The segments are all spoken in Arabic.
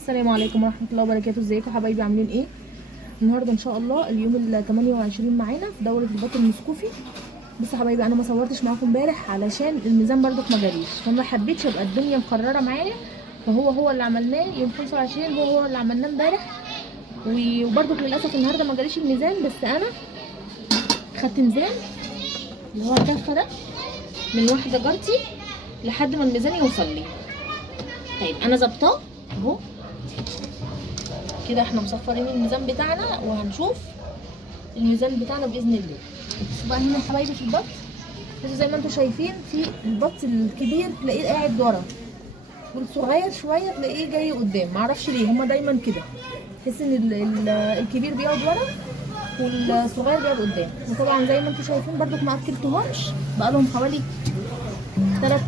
السلام عليكم ورحمه الله وبركاته. ازيكم حبايبي، عاملين ايه؟ النهارده ان شاء الله اليوم ال 28 معانا في دوره البط المسكوفي. بصوا حبايبي، انا ما صورتش معاكم امبارح علشان الميزان برضك ما جاليش، فما حبيتش ابقى الدنيا مقرره معايا. فهو اللي عملناه يوم 25، هو اللي عملناه امبارح. وبرضك للاسف النهارده ما جاليش الميزان، بس انا خدت ميزان اللي هو الكفه ده من واحده جارتي لحد ما الميزان يوصل لي. طيب انا ظبطاه اهو كده. احنا مصفرين الميزان بتاعنا وهنشوف الميزان بتاعنا باذن الله. بصوا بقى هنا يا حبايبي في البط، بصوا زي ما انتم شايفين، في البط الكبير تلاقيه قاعد ورا، والصغير شويه تلاقيه جاي قدام. معرفش ليه، هما دايما كده، تحس ان الكبير بيقعد ورا والصغير بيقعد قدام. وطبعا زي ما انتم شايفين برضك ما اكلتهمش، بقالهم حوالي 3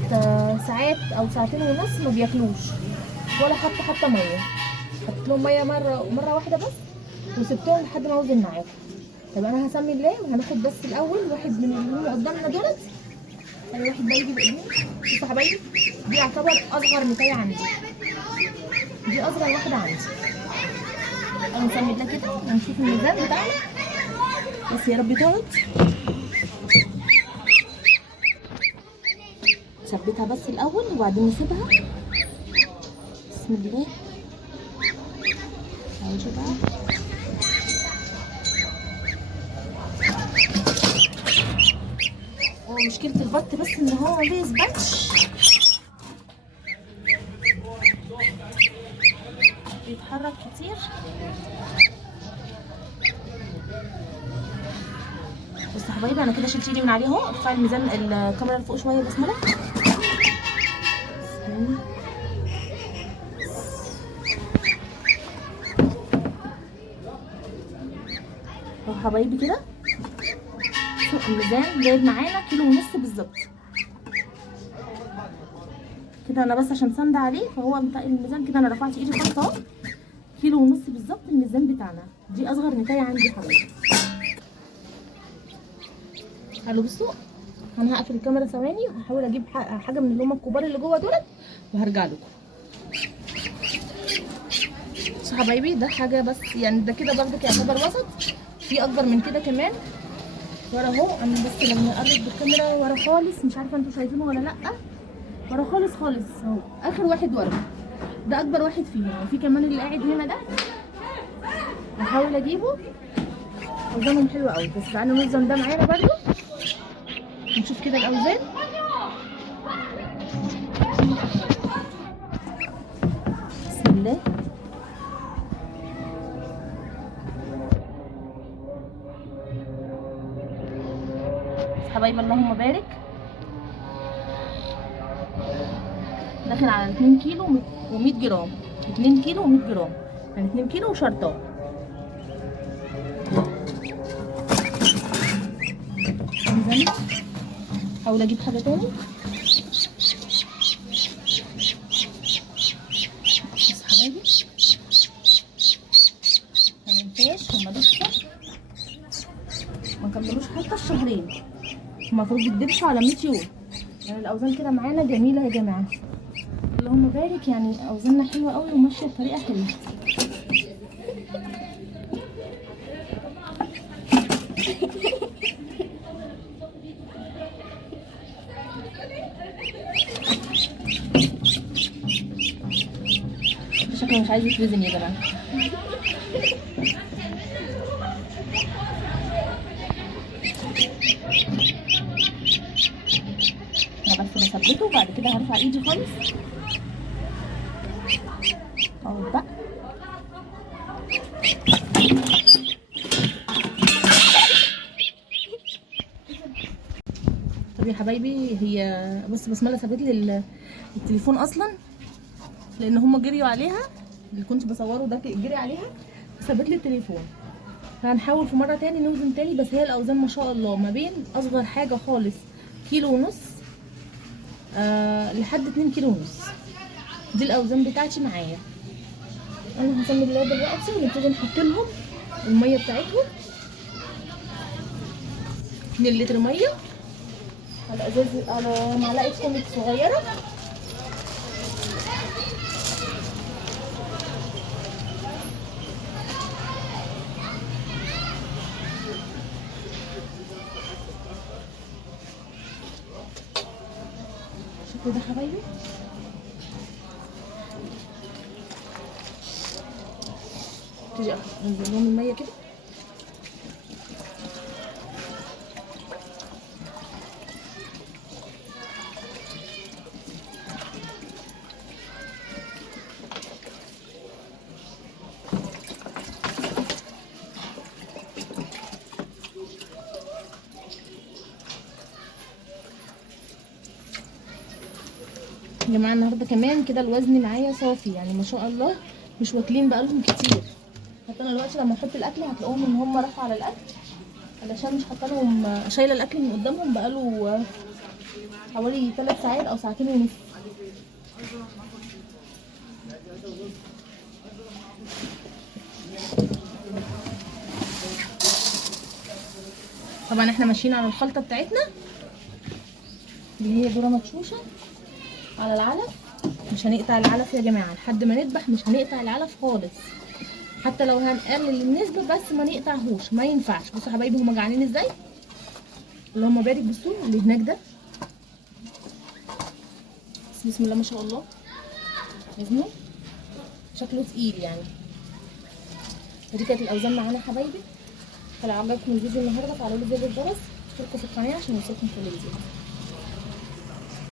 ساعات او ساعتين ونص ما بياكلوش ولا حتى ميه. حطيت لهم ميه مره واحده بس، وسبتهم لحد ما اوزن معاكم. طب انا هسمي الله وهناخد بس الاول واحد من اللي هم قدامنا دولت. اي واحد بقى يجي بايدينا. بصوا حبايبي، دي يعتبر اصغر نتايه عندي، دي اصغر واحده عندي. انا نسمي الله كده ونشوف الميزان بتاعنا، بس يا رب تقعد. نثبتها بس الاول وبعدين نسيبها. بسم الله. اهو بقى مشكلة البط بس ان هو ما بيثبتش، بيتحرك كتير. بصوا يا حبايبي، انا كده شلت ايدي من عليه اهو. ارفعي الميزان الكاميرا لفوق شويه، بسم الله. اهو حبايبي كده الميزان جايب معانا 1.5 كيلو بالظبط كده. انا بس عشان ساندة عليه فهو الميزان كده. انا رفعت ايدي خالص اهو، 1.5 كيلو بالظبط الميزان بتاعنا. دي اصغر نتايه عندي يا حبايبي. حلو. بصوا انا هقفل الكاميرا ثواني وهحاول اجيب حاجه من اللي هم الكبار اللي جوه دولت وهرجع لكم. بصوا حبايبي، ده حاجه بس يعني، ده كده برضك يعتبر وسط. في اكبر من كده كمان ورا اهو. انا بس لما اقرب بالكاميرا ورا خالص، مش عارفه انتوا شايفينه ولا لا، ورا خالص خالص اهو، اخر واحد ورا ده اكبر واحد فيهم. وفي كمان اللي قاعد هنا ده هحاول اجيبه. اوزانهم حلوه قوي، بس تعالوا نوزن ده معانا برضو نشوف كده الاوزان. بسم الله. حبايبي اللهم بارك، داخل على 2 كيلو و100 جرام. 2 كيلو و100 جرام، يعني 2 كيلو وشرطات. حاول اجيب حاجه تاني. بس حبايبي مننساش هما لسه ما كملوش حتى الشهرين، المفروض يتدبسوا على 100 يوم. يعني الاوزان كده معانا جميله يا جماعه، اللهم بارك. يعني اوزاننا حلوه قوي وماشيه بطريقه حلوه. شكله مش عايز يتوزن يا جماعه. انا بس بثبته وبعد كده هرفع ايدي خالص اهو بقى. طب يا حبايبي، هي بس بسمله سابت لي التليفون اصلا، لان هم جريوا عليها. اللي كنت بصوره ده جري عليها وسابت لي التليفون. فهنحاول في مره تاني نوزن تاني. بس هي الاوزان ما شاء الله ما بين اصغر حاجه خالص 1.5 كيلو لحد 2 كيلو ونص. دي الاوزان بتاعتي معايا. انا هسمي الله دلوقتي ونبتدي نحط لهم الميه بتاعتهم. 2 لتر ميه على معلقه كوميك صغيره. كده حبايبي. تيجي انزل لهم الميه كده. يا جماعه النهارده كمان كده الوزن معايا صافي، يعني ما شاء الله مش واكلين بقالهم كتير. حتى انا دلوقتي لما احط الاكل هتلاقوهم ان هم راحوا على الاكل، علشان مش حاطه لهم، شايله الاكل من قدامهم بقاله حوالي 3 ساعات او ساعتين ونص. طبعا احنا ماشيين على الخلطه بتاعتنا اللي هي ذره مدشوشه على العلف. مش هنقطع العلف يا جماعه لحد ما نذبح، مش هنقطع العلف خالص، حتى لو هنقلل النسبه بس ما نقطعهوش، ما ينفعش. بصوا يا حبايبي هما جعانين ازاي، اللي هما بارك. بصوا اللي هناك ده، بسم الله ما شاء الله، وزنه شكله تقيل يعني. ودي كانت الاوزان معانا يا حبايبي. فلو عجبكم الفيديو النهارده تعالوا لي زر الجرس، اشتركوا في القناه عشان يوصلكم كل جديد.